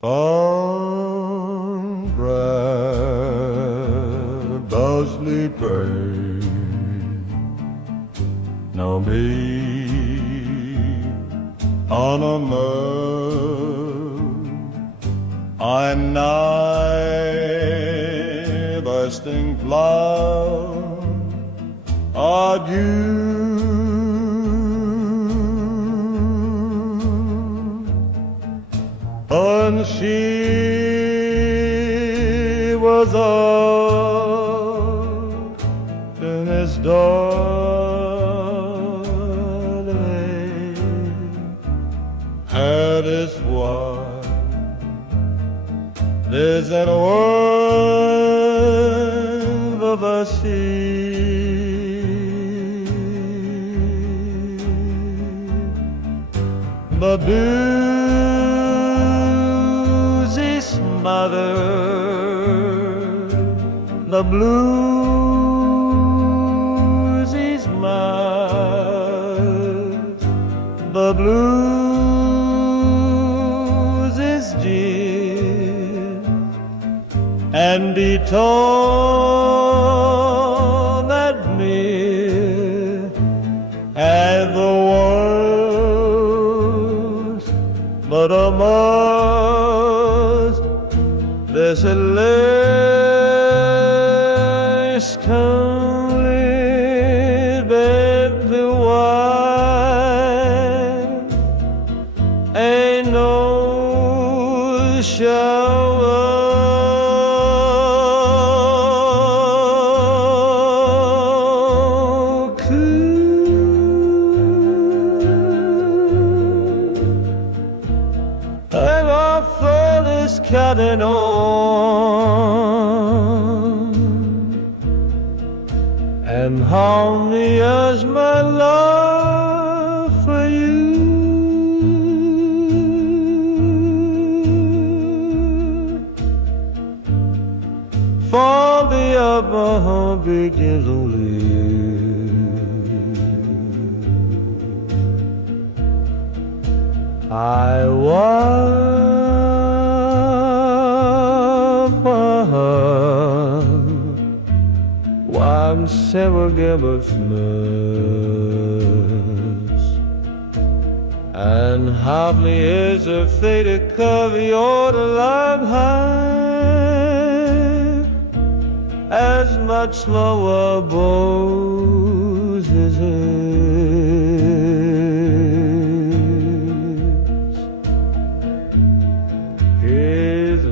On bread, thusly prayed, no me on a mud. I'm nigh bursting flower, adieu. And she was up in his doorway, had his wife, there's an word of a sea, but mother, the blues is mine, the blues is dear, and he told that me and the world, but a there's a lace only baby wine, ain't no shower cool, and our floor is cutting and how me as my love for you. For the upper begins only, I was I'm several Gilbert's nurse, and hardly is a faded cover your life high, as much slower blows his his